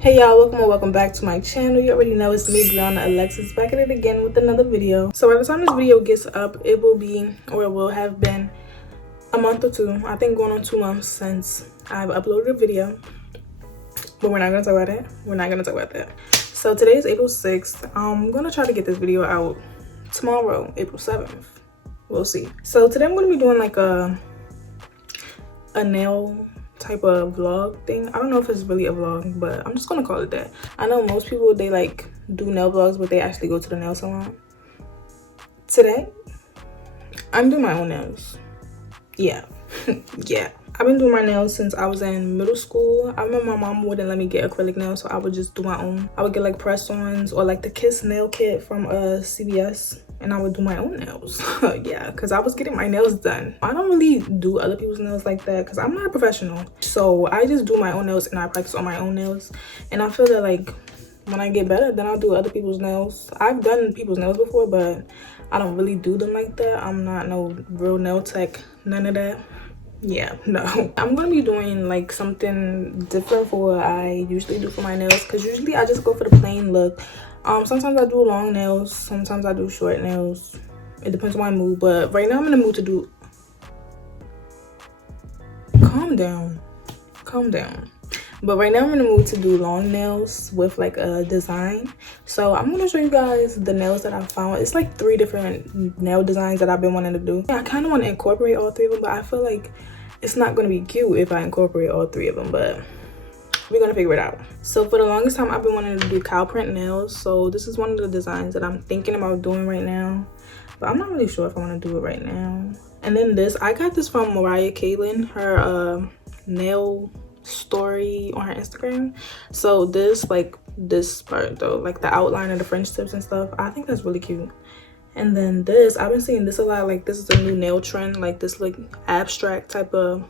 Hey y'all, welcome or welcome back to my channel. You already know it's me, Brianna Alexis, back at it again with another video. So by the time this video gets up, it will be, or it will have been, a month or two. I think going on 2 months since I've uploaded a video. But we're not gonna talk about it. We're not gonna talk about that. So today is April 6th. I'm gonna try to get this video out tomorrow, April 7th. We'll see. So today I'm gonna be doing like a nail type of vlog thing. I don't know if it's really a vlog, but I'm just gonna call it that. I know most people, they like do nail vlogs, but they actually go to the nail salon. Today I'm doing my own nails. Yeah. Yeah, I've been doing my nails since I was in middle school. I remember my mom wouldn't let me get acrylic nails, so I would just do my own. I would get like press-ons or like the Kiss nail kit from CVS, and I would do my own nails. Yeah, because I was getting my nails done. I don't really do other people's nails like that because I'm not a professional, so I just do my own nails and I practice on my own nails. And I feel that like when I get better, then I'll do other people's nails. I've done people's nails before, but I don't really do them like that. I'm not no real nail tech, none of that. Yeah, no. I'm gonna be doing like something different for what I usually do for my nails, because usually I just go for the plain look. Sometimes I do long nails, sometimes I do short nails. It depends on my mood, but right now I'm in the mood to do... Calm down. But right now I'm in the mood to do long nails with like a design. So I'm gonna show you guys the nails that I found. It's like 3 different nail designs that I've been wanting to do. I kind of want to incorporate all 3 of them, but I feel like it's not gonna be cute if I incorporate all 3 of them, but we're gonna figure it out. So for the longest time, I've been wanting to do cow print nails. So this is one of the designs that I'm thinking about doing right now, but I'm not really sure if I want to do it right now. And then this, I got this from Mariah Kaylin, her nail story on her Instagram. So this, like this part though, like the outline of the French tips and stuff, I think that's really cute. And then this, I've been seeing this a lot. Like this is a new nail trend, like this like abstract type of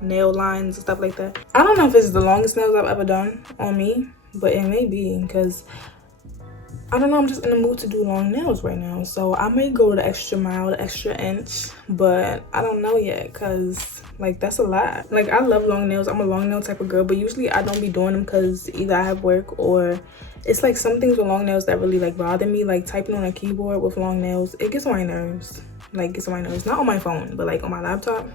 nail lines and stuff like that. I don't know if it's the longest nails I've ever done on me, but it may be, because I don't know, I'm just in the mood to do long nails right now. So I may go the extra mile, the extra inch, but I don't know yet, because like that's a lot. Like I love long nails. I'm a long nail type of girl, but usually I don't be doing them because either I have work, or it's like some things with long nails that really like bother me. Like typing on a keyboard with long nails, it gets on my nerves. Like gets on my nerves, not on my phone, but like on my laptop.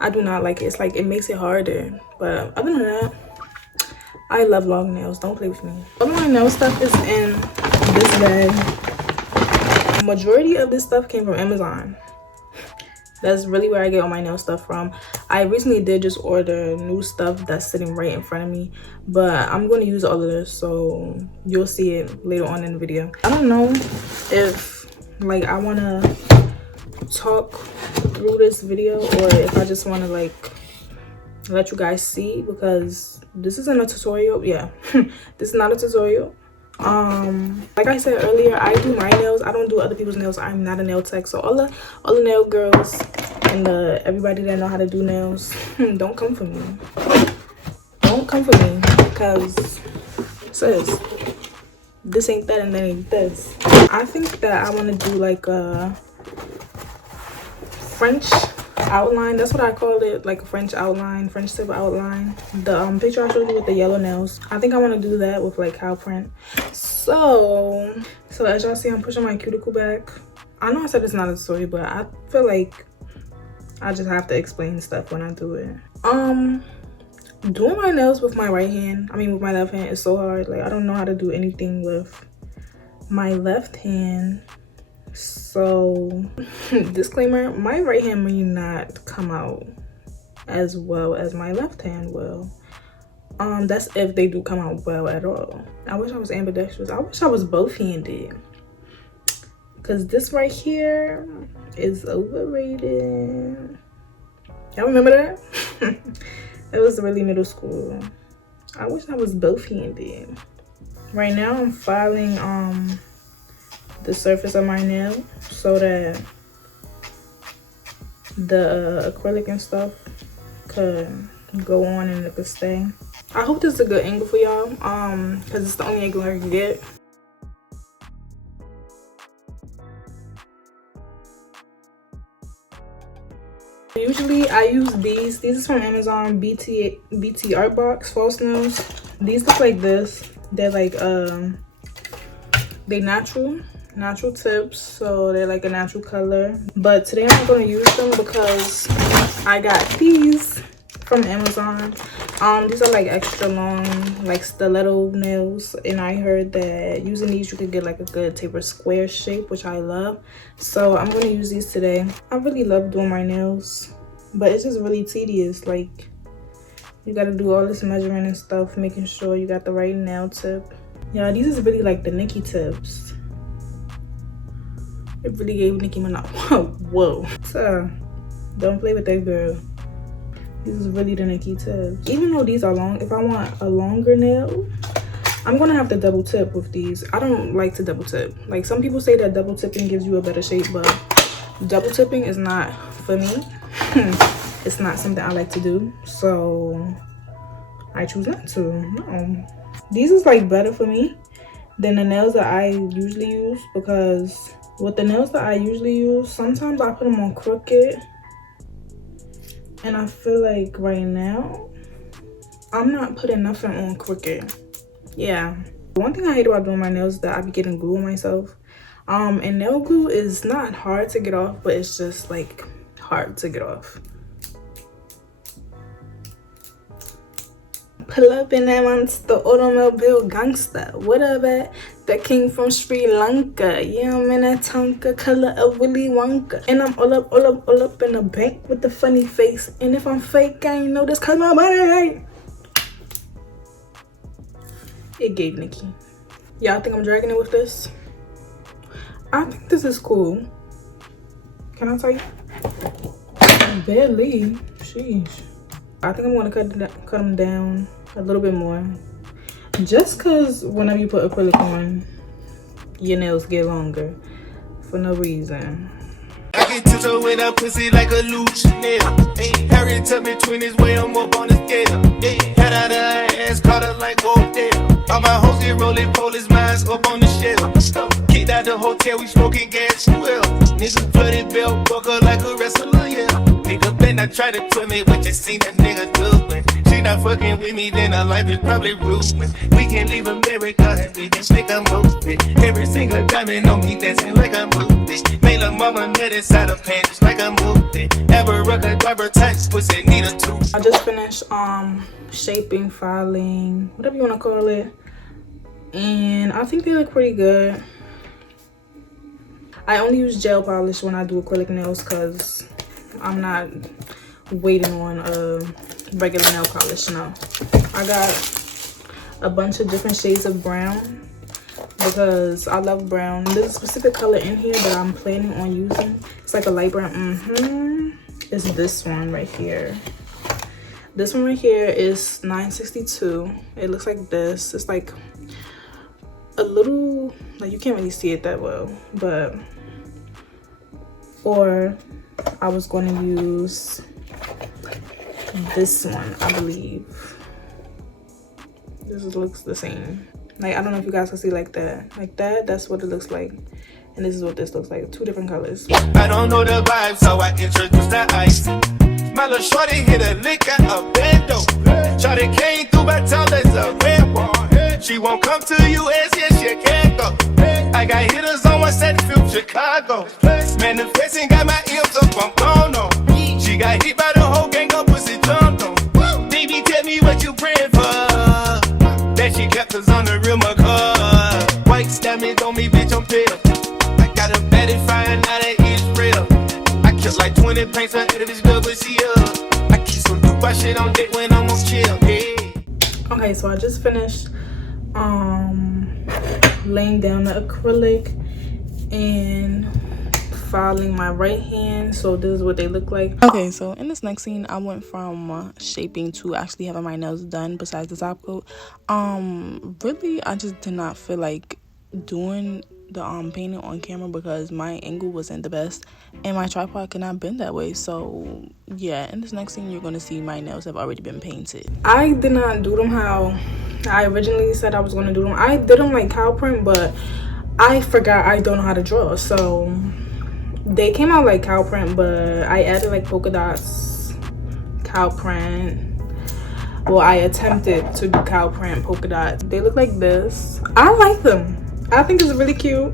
I do not like it. It's like it makes it harder. But other than that, I love long nails. Don't play with me. All my nail stuff is in this bag. Majority of this stuff came from Amazon. That's really where I get all my nail stuff from. I recently did just order new stuff that's sitting right in front of me, but I'm going to use all of this, so you'll see it later on in the video. I don't know if like I want to talk through this video, or if I just want to like let you guys see, because this isn't a tutorial. Yeah. This is not a tutorial. Like I said earlier, I do my nails. I don't do other people's nails. I'm not a nail tech. So all the nail girls and everybody that know how to do nails, don't come for me. Don't come for me, because sis, this ain't that and that ain't this. I think that I want to do like a French outline. That's what I call it, like a French outline, French tip outline. The picture I showed you with the yellow nails, I think I want to do that with like cow print. So as y'all see, I'm pushing my cuticle back. I know I said it's not a tutorial, but I feel like I just have to explain stuff when I do it. Doing my nails with my right hand, I mean with my left hand, is so hard. Like I don't know how to do anything with my left hand. So disclaimer, my right hand may not come out as well as my left hand will. That's if they do come out well at all. I wish I was ambidextrous. I wish I was both-handed, because this right here is overrated. Y'all remember that? It was really middle school. I wish I was both-handed. Right now I'm filing the surface of my nail so that the acrylic and stuff could go on and it could stay. I hope this is a good angle for y'all, because it's the only angle I can get. Usually I use these. These are from Amazon, BT Art Box false nails. These look like this. They're like they natural tips, so they're like a natural color. But today I'm not going to use them because I got these from Amazon. These are like extra long, like stiletto nails, and I heard that using these you could get like a good tapered square shape, which I love. So I'm going to use these today. I really love doing my nails, but it's just really tedious. Like, you got to do all this measuring and stuff, making sure you got the right nail tip. Yeah, these is really like the Nikki tips. It really gave Nicki Minaj. Whoa. So, don't play with that girl. This is really the Nikki tips. Even though these are long, if I want a longer nail, I'm gonna have to double tip with these. I don't like to double tip. Like, some people say that double tipping gives you a better shape, but double tipping is not for me. It's not something I like to do, so I choose not to. No. These is like better for me than the nails that I usually use, because with the nails that I usually use, sometimes I put them on crooked, and I feel like right now I'm not putting nothing on crooked. Yeah, one thing I hate about doing my nails is that I be getting glue on myself. And nail glue is not hard to get off, but it's just like hard to get off. Pull up in that monster automobile gangster. What up at the king from Sri Lanka? Yeah, I'm in that Tonka, color of Willy Wonka. And I'm all up in the bank with the funny face. And if I'm fake, I ain't know this cause my money ain't. It gave Nikki. Y'all think I'm dragging it with this? I think this is cool. Can I tell you? Barely. Sheesh. I think I'm gonna cut them down a little bit more, just cause whenever you put acrylic on, your nails get longer for no reason. I get tiptoe with a pussy like a Luchanelle. Hey, Harry took me 20s way I'm up on the scale. Hey, head out of her ass, caught her like Odell. All my hoes get rolling, police minds up on the shelf. Kicked out the hotel, we smoking gas, well. Niggas flooded belt, buckle like a wrestler, yeah. Nigga been I try to put me what you seen that nigga doing. She not fucking with me, then her life is probably ruined. We can't leave America and we just make a movie. Every single diamond on me dancing like a movie. Made a mama nut inside her pants like a movie. Ever rock a rubber tights, pussy need a tooth. I just finished shaping, filing, whatever you want to call it, and I think they look pretty good. I only use gel polish when I do acrylic nails because I'm not waiting on a regular nail polish. No, I got a bunch of different shades of brown because I love brown. There's a specific color in here that I'm planning on using. It's like a light brown. It's this one right here. This one right here is 962. It looks like this. It's like a little, like, you can't really see it that well, but, or I was going to use this one, I believe. This looks the same. Like, I don't know if you guys can see like that. That's what it looks like. And this is what this looks like. Two different colors. I don't know the vibe, so I introduced the ice. My little shorty hit a lick at a bando. Shorty came through my town, there's a red wall. She won't come to US, yes, she can't go. I got hitters on my set, film Chicago. Manifesting, got my ears up, I'm gone on. She got hit by the whole gang of pussy jumped on. Baby, tell me what you praying for. That she kept us on the real McCall. White diamonds on me, bitch, I'm pale. I got a baddie frying out of Israel. I killed like 20 paints on it if it's good, but she up. I keep some Dubai shit on deck when I'm on chill, hey. Okay, so I just finished laying down the acrylic and filing my right hand. So this is what they look like. Okay, so in this next scene I went from shaping to actually having my nails done besides the top coat. Really I just did not feel like doing the painting on camera because my angle wasn't the best and my tripod could not bend that way. So yeah, in this next scene you're going to see my nails have already been painted. I did not do them how I originally said I was going to do them. I did them like cow print, but I forgot I don't know how to draw, so they came out like cow print, but I added like polka dots, cow print, Well, I attempted to do cow print polka dot. They look like this. I like them. I think it's really cute.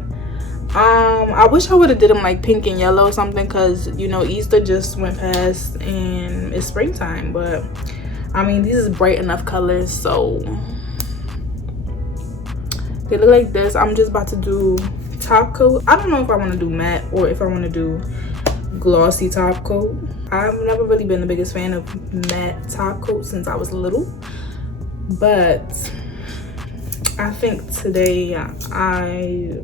I wish I would have did them like pink and yellow or something, because you know Easter just went past and it's springtime. But I mean, these is bright enough colors, so they look like this. I'm just about to do top coat. I don't know if I want to do matte or if I want to do glossy top coat. I've never really been the biggest fan of matte top coat since I was little, but I think today but I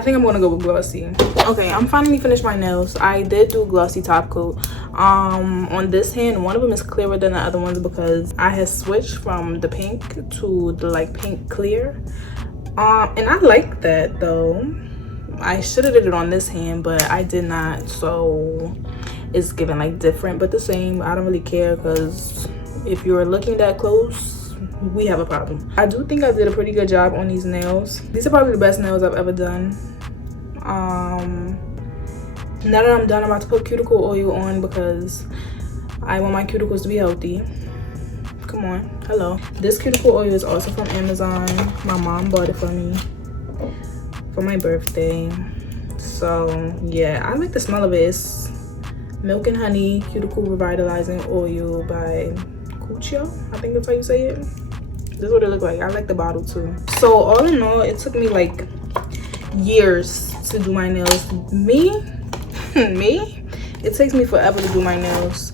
think I'm gonna go with glossy. Okay, I'm finally finished my nails. I did do glossy top coat. On this hand, one of them is clearer than the other ones because I had switched from the pink to the like pink clear, and I like that though. I should have did it on this hand, but I did not, so it's giving like different but the same. I don't really care, because if you're looking that close, we have a problem. I do think I did a pretty good job on these nails. These are probably the best nails I've ever done. Now that I'm done, I'm about to put cuticle oil on because I want my cuticles to be healthy. Come on, hello. This cuticle oil is also from Amazon. My mom bought it for me for my birthday. So yeah, I like the smell of it. It's Milk and Honey Cuticle Revitalizing Oil by Cuccio, I think that's how you say it. This is what it looked like. I like the bottle too. So all in all, it took me like years to do my nails. Me, it takes me forever to do my nails.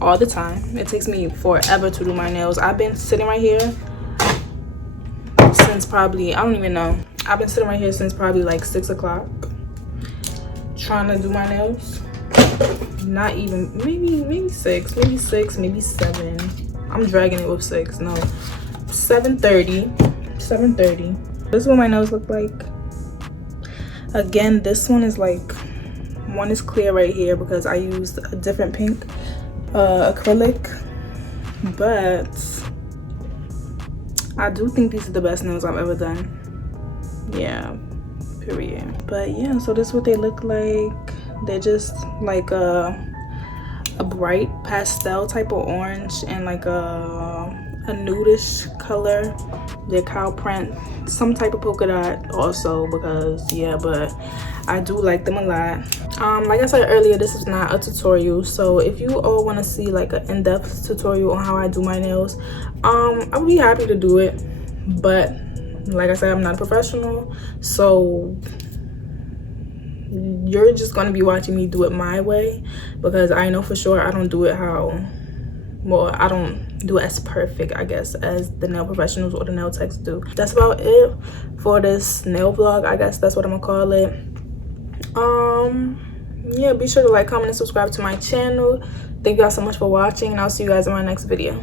All the time. It takes me forever to do my nails. I've been sitting right here since probably, I don't even know. I've been sitting right here since probably like 6 o'clock trying to do my nails. Not even, maybe 6, maybe 7. I'm dragging it with 6. No, 7:30. This is what my nails look like. Again, this one is like, one is clear right here because I used a different pink acrylic, but I do think these are the best nails I've ever done. Yeah, period. But yeah, so this is what they look like. They're just like a bright pastel type of orange and like a nudish color. They're cow print, some type of polka dot also, because yeah, but I do like them a lot. Like I said earlier, this is not a tutorial, so if you all want to see like an in-depth tutorial on how I do my nails, I'll be happy to do it. But like I said, I'm not a professional, so you're just going to be watching me do it my way, because I know for sure I don't do it I don't do it as perfect, I guess, as the nail professionals or the nail techs do. That's about it for this nail vlog, I guess that's what I'm gonna call it. Yeah, be sure to like, comment, and subscribe to my channel. Thank you guys so much for watching, and I'll see you guys in my next video.